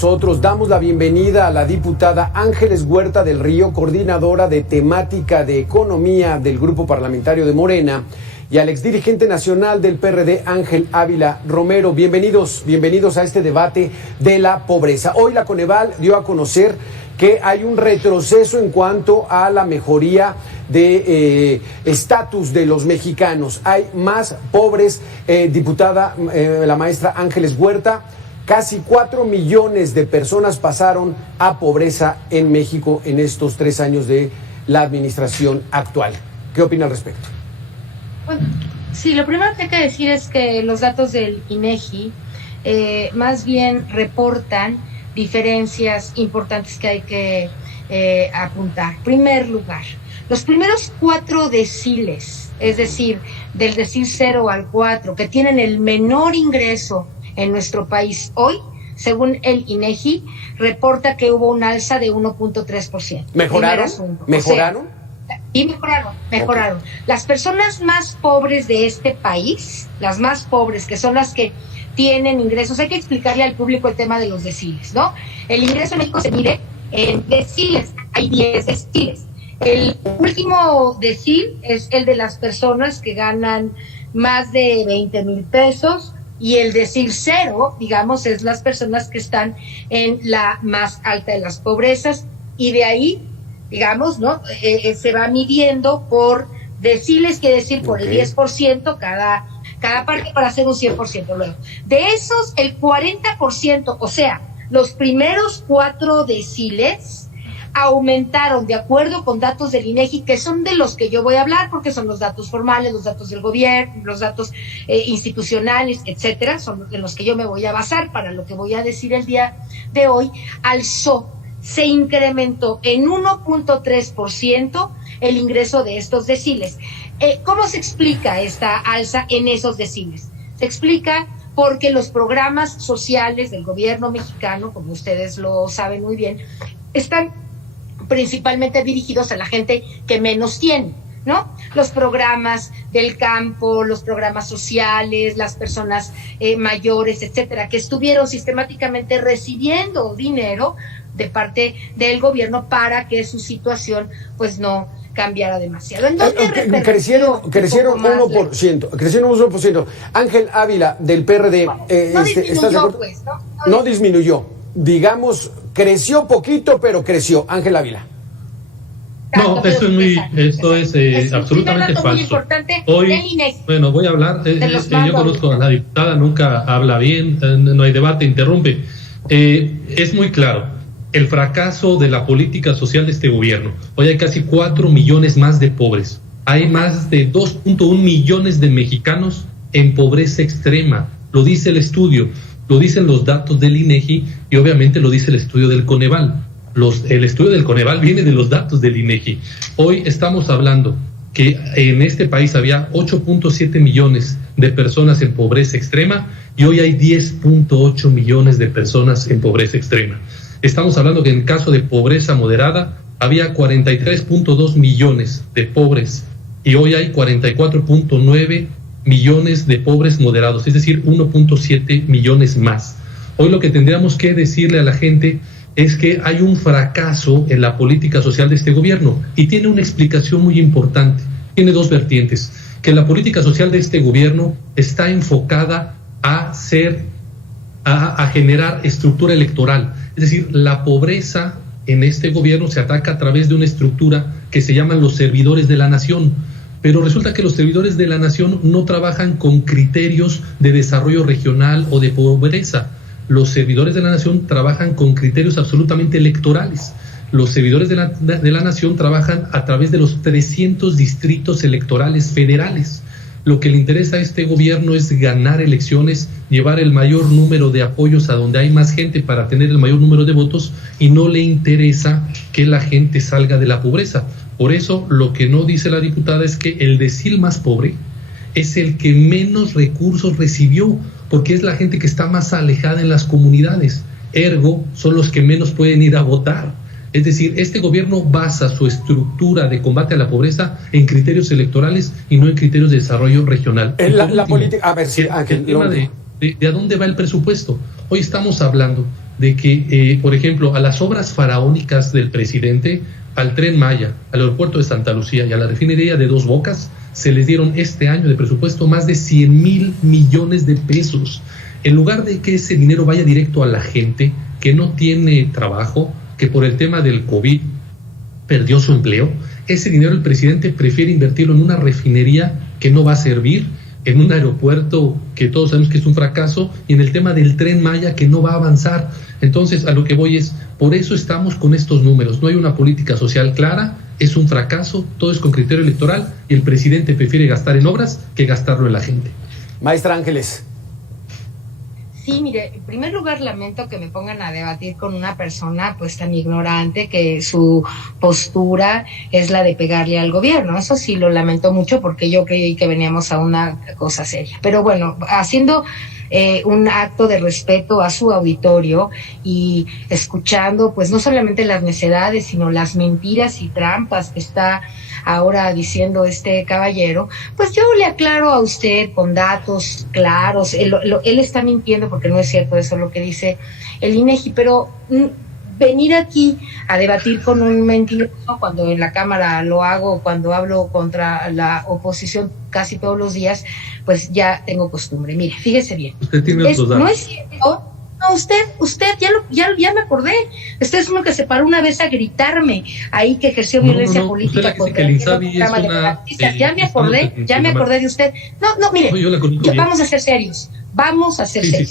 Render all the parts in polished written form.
Nosotros damos la bienvenida a la diputada Ángeles Huerta del Río, coordinadora de temática de economía del Grupo Parlamentario de Morena, y al exdirigente nacional del PRD, Ángel Ávila Romero. Bienvenidos a este debate de la pobreza. Hoy la Coneval dio a conocer que hay un retroceso en cuanto a la mejoría de estatus de los mexicanos. Hay más pobres, diputada, la maestra Ángeles Huerta. Casi 4 millones de personas pasaron a pobreza en México en estos 3 años de la administración actual. ¿Qué opina al respecto? Bueno, sí, lo primero que hay que decir es que los datos del INEGI más bien reportan diferencias importantes que hay que apuntar. En primer lugar, los primeros 4 deciles, es decir, del decil 0 al 4, que tienen el menor ingreso en nuestro país hoy, según el INEGI, reporta que hubo un alza de 1.3%. ¿Mejoraron? Y mejoraron. Okay. Las personas más pobres de este país, las más pobres, que son las que tienen ingresos, hay que explicarle al público el tema de los deciles, ¿no? El ingreso en México se mide en deciles, hay 10 deciles. El último decil es el de las personas que ganan más de 20,000 pesos, y el decil 0, digamos, es las personas que están en la más alta de las pobrezas, y de ahí, digamos, ¿no? Se va midiendo por deciles, quiere decir por el 10% cada parte para hacer un 100% luego. De esos, el 40%, o sea, los primeros 4 deciles aumentaron de acuerdo con datos del INEGI, que son de los que yo voy a hablar, porque son los datos formales, los datos del gobierno, los datos institucionales, etcétera, son de los que yo me voy a basar para lo que voy a decir el día de hoy. Se incrementó en 1.3% el ingreso de estos deciles. ¿Cómo se explica esta alza en esos deciles? Se explica porque los programas sociales del gobierno mexicano, como ustedes lo saben muy bien, están principalmente dirigidos a la gente que menos tiene, ¿no? Los programas del campo, los programas sociales, las personas mayores, etcétera, que estuvieron sistemáticamente recibiendo dinero de parte del gobierno para que su situación pues no cambiara demasiado. ¿En dónde crecieron 1%. Ángel Ávila del PRD. No disminuyó, pues, ¿no? No disminuyó. Digamos, creció poquito, pero creció. Ángel Ávila. No, esto es absolutamente falso. Hoy, bueno, voy a hablar. Yo conozco a la diputada, nunca habla bien, no hay debate, interrumpe. Es muy claro el fracaso de la política social de este gobierno. Hoy hay casi 4 millones más de pobres. Hay más de 2.1 millones de mexicanos en pobreza extrema. Lo dice el estudio, lo dicen los datos del INEGI y obviamente lo dice el estudio del Coneval. El estudio del Coneval viene de los datos del INEGI. Hoy estamos hablando que en este país había 8.7 millones de personas en pobreza extrema y hoy hay 10.8 millones de personas en pobreza extrema. Estamos hablando que en caso de pobreza moderada había 43.2 millones de pobres y hoy hay 44.9 millones de pobres moderados, es decir, 1.7 millones más. Hoy lo que tendríamos que decirle a la gente es que hay un fracaso en la política social de este gobierno y tiene una explicación muy importante. Tiene 2 vertientes. Que la política social de este gobierno está enfocada a generar estructura electoral. Es decir, la pobreza en este gobierno se ataca a través de una estructura que se llaman los servidores de la nación. Pero resulta que los servidores de la nación no trabajan con criterios de desarrollo regional o de pobreza. Los servidores de la nación trabajan con criterios absolutamente electorales. Los servidores de la nación trabajan a través de los 300 distritos electorales federales. Lo que le interesa a este gobierno es ganar elecciones, llevar el mayor número de apoyos a donde hay más gente para tener el mayor número de votos y no le interesa que la gente salga de la pobreza. Por eso lo que no dice la diputada es que el decil más pobre es el que menos recursos recibió, porque es la gente que está más alejada en las comunidades. Ergo, son los que menos pueden ir a votar. Es decir, este gobierno basa su estructura de combate a la pobreza en criterios electorales y no en criterios de desarrollo regional. La política, a ver, sí, Ángel, el tema de a dónde va el presupuesto. Hoy estamos hablando de que, por ejemplo, a las obras faraónicas del presidente, al Tren Maya, al aeropuerto de Santa Lucía y a la refinería de Dos Bocas, se les dieron este año de presupuesto más de 100,000 millones de pesos. En lugar de que ese dinero vaya directo a la gente que no tiene trabajo, que por el tema del COVID perdió su empleo, ese dinero el presidente prefiere invertirlo en una refinería que no va a servir, en un aeropuerto que todos sabemos que es un fracaso, y en el tema del Tren Maya que no va a avanzar. Entonces, a lo que voy es, por eso estamos con estos números. No hay una política social clara, es un fracaso, todo es con criterio electoral, y el presidente prefiere gastar en obras que gastarlo en la gente. Maestra Ángeles. Sí, mire, en primer lugar lamento que me pongan a debatir con una persona pues tan ignorante que su postura es la de pegarle al gobierno. Eso sí lo lamento mucho porque yo creí que veníamos a una cosa seria. Pero bueno, haciendo un acto de respeto a su auditorio y escuchando pues no solamente las necedades, sino las mentiras y trampas que está ahora diciendo este caballero, pues yo le aclaro a usted con datos claros. Él está mintiendo porque no es cierto eso lo que dice el INEGI, pero venir aquí a debatir con un mentiroso cuando en la Cámara lo hago, cuando hablo contra la oposición casi todos los días, pues ya tengo costumbre. Mire, fíjese bien. Usted tiene otros datos. No es cierto. No, usted, ya me acordé. Usted es uno que se paró una vez a gritarme ahí que ejerció violencia política contra el programa de garantistas. Ya me acordé de usted. No, mire, vamos a ser serios.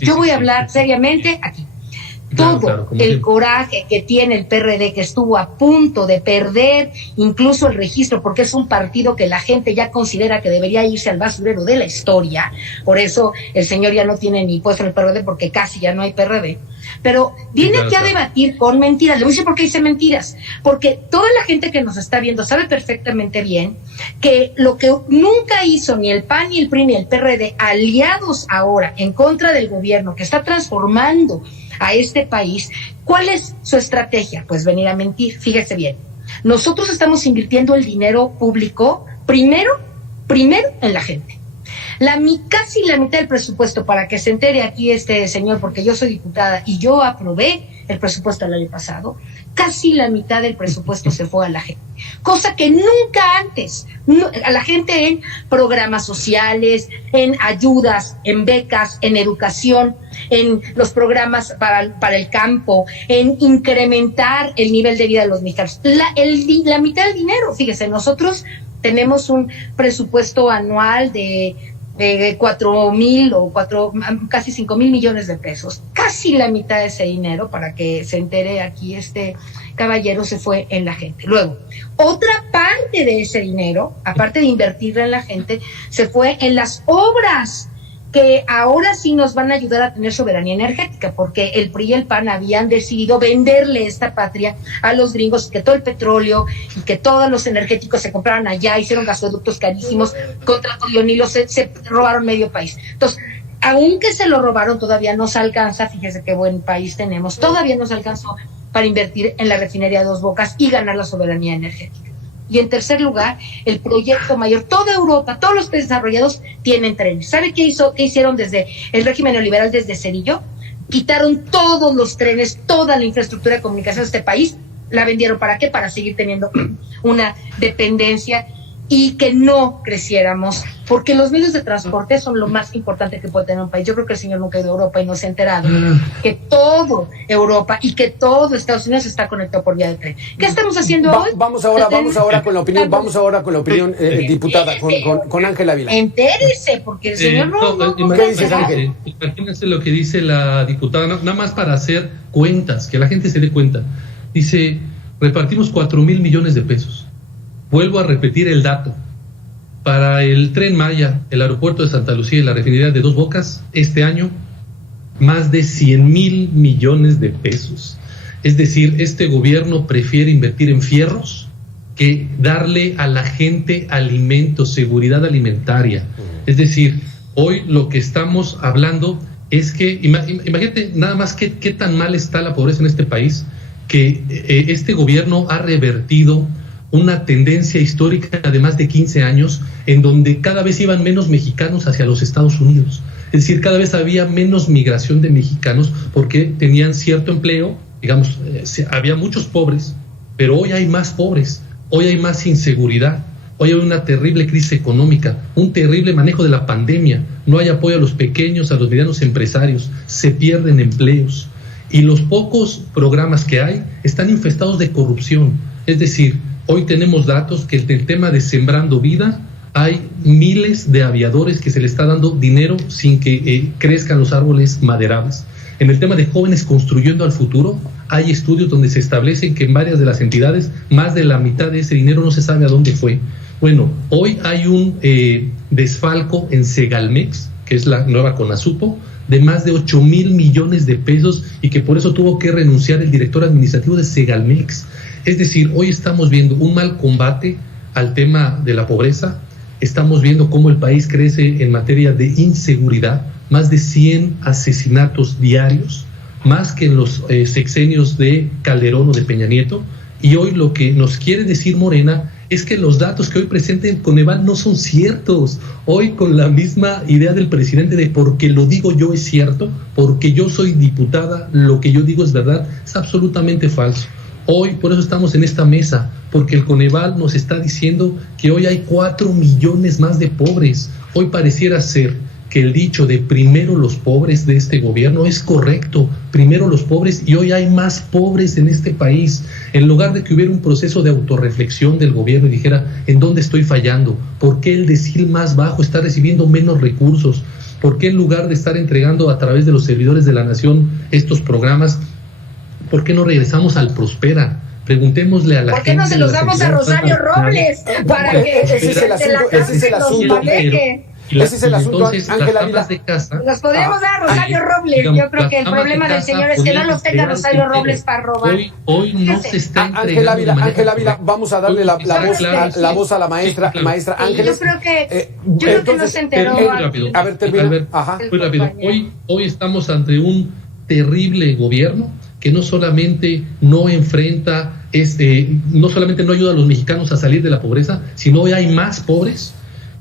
Yo voy a hablar seriamente aquí. Todo el coraje que tiene el PRD, que estuvo a punto de perder incluso el registro, porque es un partido que la gente ya considera que debería irse al basurero de la historia. Por eso el señor ya no tiene ni puesto en el PRD, porque casi ya no hay PRD. Pero viene aquí a debatir con mentiras. Le voy a decir por qué dice mentiras. Porque toda la gente que nos está viendo sabe perfectamente bien que lo que nunca hizo ni el PAN, ni el PRI, ni el PRD, aliados ahora en contra del gobierno que está transformando a este país, ¿cuál es su estrategia? Pues venir a mentir. Fíjese bien, nosotros estamos invirtiendo el dinero público primero en la gente. Casi la mitad del presupuesto, para que se entere aquí este señor, porque yo soy diputada y yo aprobé el presupuesto el año pasado, casi la mitad del presupuesto se fue a la gente, cosa que nunca antes, a la gente en programas sociales, en ayudas, en becas, en educación, en los programas para el campo, en incrementar el nivel de vida de los mexicanos. La mitad del dinero, fíjese, nosotros tenemos un presupuesto anual de 4,000 o casi 5,000 millones de pesos. Casi la mitad de ese dinero, para que se entere aquí este caballero, se fue en la gente. Luego, otra parte de ese dinero, aparte de invertirla en la gente, se fue en las obras que ahora sí nos van a ayudar a tener soberanía energética, porque el PRI y el PAN habían decidido venderle esta patria a los gringos, que todo el petróleo y que todos los energéticos se compraran allá, hicieron gasoductos carísimos, contra Tonilo, se robaron medio país. Entonces, aunque se lo robaron, todavía nos alcanza, fíjese qué buen país tenemos, todavía nos alcanzó para invertir en la refinería de Dos Bocas y ganar la soberanía energética. Y en tercer lugar, el proyecto mayor. Toda Europa, todos los países desarrollados tienen trenes. ¿Sabe qué hicieron desde el régimen neoliberal, desde Cedillo? Quitaron todos los trenes, toda la infraestructura de comunicación de este país. ¿La vendieron para qué? Para seguir teniendo una dependencia y que no creciéramos, porque los medios de transporte son lo más importante que puede tener un país. Yo creo que el señor nunca ha ido a Europa y no se ha enterado que todo Europa y que todo Estados Unidos está conectado por vía de tren. ¿Qué estamos haciendo hoy? Vamos ahora con la opinión, diputada, con Ángel Ávila. Entérese, porque el señor no. ¿Qué dices, Ángel? Imagínense lo que dice la diputada, nada más para hacer cuentas, que la gente se dé cuenta. Dice, repartimos 4,000 millones de pesos. Vuelvo a repetir el dato. Para el Tren Maya, el aeropuerto de Santa Lucía y la refinería de Dos Bocas, este año, más de 100,000 millones de pesos. Es decir, este gobierno prefiere invertir en fierros que darle a la gente alimentos, seguridad alimentaria. Es decir, hoy lo que estamos hablando es que, imagínate nada más qué tan mal está la pobreza en este país, que este gobierno ha revertido una tendencia histórica de más de 15 años en donde cada vez iban menos mexicanos hacia los Estados Unidos. Es decir, cada vez había menos migración de mexicanos porque tenían cierto empleo, digamos, había muchos pobres, pero hoy hay más pobres, hoy hay más inseguridad, hoy hay una terrible crisis económica, un terrible manejo de la pandemia, no hay apoyo a los pequeños, a los medianos empresarios, se pierden empleos y los pocos programas que hay están infestados de corrupción. Es decir, hoy tenemos datos que el tema de Sembrando Vida, hay miles de aviadores que se le está dando dinero sin que crezcan los árboles maderables. En el tema de jóvenes construyendo al futuro, hay estudios donde se establecen que en varias de las entidades más de la mitad de ese dinero no se sabe a dónde fue. Bueno, hoy hay un desfalco en Segalmex, que es la nueva Conasupo, de más de 8,000 millones de pesos y que por eso tuvo que renunciar el director administrativo de Segalmex. Es decir, hoy estamos viendo un mal combate al tema de la pobreza, estamos viendo cómo el país crece en materia de inseguridad, más de 100 asesinatos diarios, más que en los sexenios de Calderón o de Peña Nieto, y hoy lo que nos quiere decir Morena es que los datos que hoy presenta el Coneval no son ciertos. Hoy con la misma idea del presidente de porque lo digo yo es cierto, porque yo soy diputada, lo que yo digo es verdad, es absolutamente falso. Hoy por eso estamos en esta mesa, porque el Coneval nos está diciendo que hoy hay 4 millones más de pobres. Hoy pareciera ser que el dicho de primero los pobres de este gobierno es correcto, primero los pobres, y hoy hay más pobres en este país. En lugar de que hubiera un proceso de autorreflexión del gobierno y dijera, ¿en dónde estoy fallando? ¿Por qué el decil más bajo está recibiendo menos recursos? ¿Por qué en lugar de estar entregando a través de los servidores de la nación estos programas, por qué no regresamos al Prospera? Preguntémosle a la gente. ¿Por qué no se los damos a Rosario Robles? Para que ese es el asunto. Ese es el asunto, Ángel Ávila. Los podríamos dar a Rosario Robles. Yo creo que el problema del señor es que no los tenga Rosario Robles para robar. Hoy no se está entregando. Ángel Ávila, vamos a darle la voz a la maestra Ángeles. Yo creo que no se enteró. A ver, termina. Muy rápido. Hoy estamos ante un terrible gobierno que no solamente no enfrenta, no solamente no ayuda a los mexicanos a salir de la pobreza, sino hoy hay más pobres.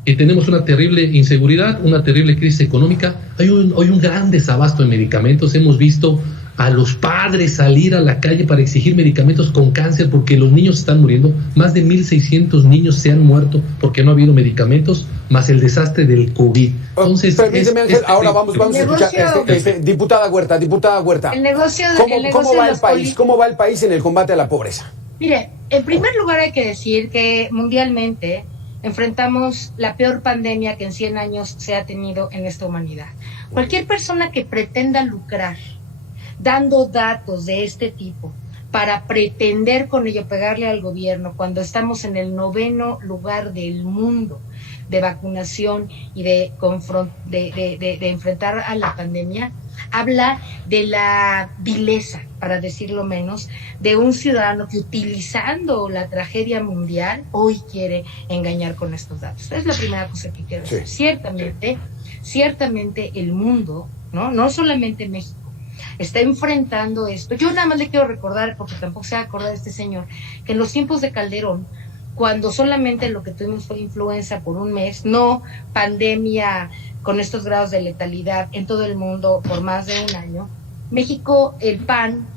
Tenemos una terrible inseguridad, una terrible crisis económica, hoy un gran desabasto de medicamentos. Hemos visto a los padres salir a la calle para exigir medicamentos con cáncer porque los niños están muriendo. Más de 1,600 niños se han muerto porque no ha habido medicamentos, más el desastre del COVID. Entonces, permíteme, Ángel, ahora vamos a escuchar diputada Huerta. ¿Cómo va el país? ¿Cómo va el país en el combate a la pobreza? Mire, en primer lugar hay que decir que mundialmente enfrentamos la peor pandemia que en 100 años se ha tenido en esta humanidad. Cualquier persona que pretenda lucrar dando datos de este tipo para pretender con ello pegarle al gobierno cuando estamos en el 9º lugar del mundo de vacunación y de enfrentar a la pandemia, habla de la vileza, para decirlo menos, de un ciudadano que utilizando la tragedia mundial hoy quiere engañar con estos datos. Es la primera cosa que quiero decir. Ciertamente el mundo, no solamente México, está enfrentando esto. Yo nada más le quiero recordar, porque tampoco se va a acordar de este señor, que en los tiempos de Calderón, cuando solamente lo que tuvimos fue influenza por un mes, no pandemia con estos grados de letalidad en todo el mundo por más de un año, México, el PAN,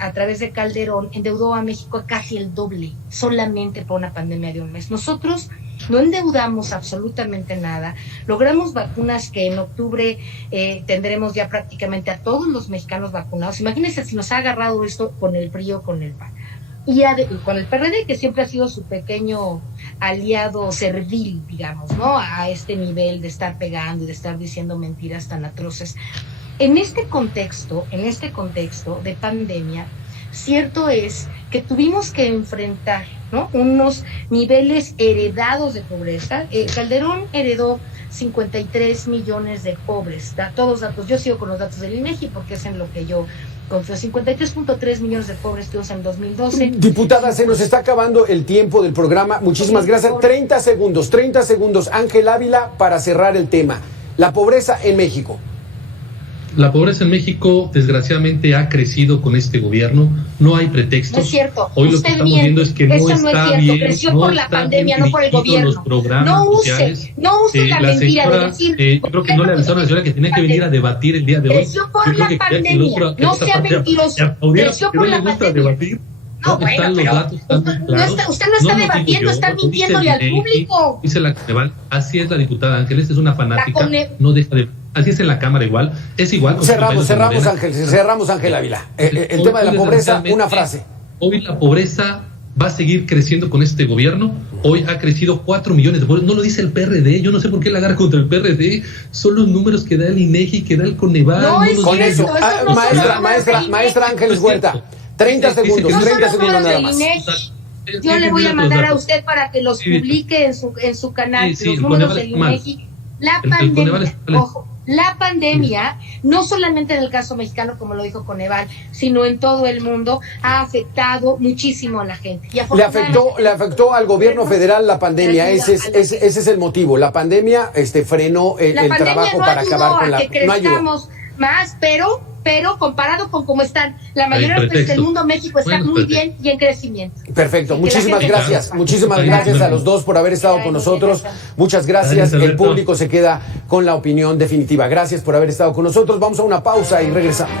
a través de Calderón, endeudó a México a casi el doble, solamente por una pandemia de un mes. Nosotros no endeudamos absolutamente nada, logramos vacunas que en octubre tendremos ya prácticamente a todos los mexicanos vacunados. Imagínense si nos ha agarrado esto con el PRI o con el PAN. Y con el PRD, que siempre ha sido su pequeño aliado servil, digamos, ¿no? A este nivel de estar pegando y de estar diciendo mentiras tan atroces. En este contexto de pandemia, cierto es que tuvimos que enfrentar, ¿no?, unos niveles heredados de pobreza. Calderón heredó 53 millones de pobres, todos datos. Yo sigo con los datos del INEGI porque es en lo que yo confío. 53.3 millones de pobres tuvimos en 2012. Diputada, se nos está acabando el tiempo del programa. Muchísimas gracias. 30 segundos, Ángel Ávila, para cerrar el tema. La pobreza en México. La pobreza en México, desgraciadamente, ha crecido con este gobierno. No hay pretextos. No es cierto. Hoy lo que estamos viendo es que no está bien. Creció por la pandemia, no por el gobierno. Los programas sociales. No use la mentira de decir. Yo creo que no le avisaron a la señora que tenía que venir a debatir el día de hoy. Creció por la pandemia. No sea mentiroso. Creció por la pandemia. No, bueno, pero usted no está debatiendo, está mintiéndole al público. Dice la Coneval, así es la diputada Ángeles, es una fanática, no deja de... Así es en la Cámara igual, es igual. Cerramos Ángel Ávila. El tema de la pobreza, una frase. Hoy la pobreza va a seguir creciendo con este gobierno. Hoy ha crecido 4 millones de pobres. No lo dice el PRD. Yo no sé por qué la agarra contra el PRD. Son los números que da el INEGI, que da el Coneval. No es con eso. Maestra Ángeles Huerta. 30 segundos nada más. Yo le voy a mandar a usted para que los publique en su canal, los números del INEGI. La pandemia, ojo, la pandemia, no solamente en el caso mexicano, como lo dijo Coneval, sino en todo el mundo, ha afectado muchísimo a la gente. Le afectó al gobierno federal la pandemia, ese es el motivo. La pandemia frenó el trabajo para acabar con la... No ayudó más, pero comparado con cómo están la mayoría de los países del mundo, México está muy bien y en crecimiento. Perfecto, muchísimas gracias a los dos por haber estado con nosotros. Muchas gracias, el público se queda con la opinión definitiva. Gracias por haber estado con nosotros. Vamos a una pausa y regresamos.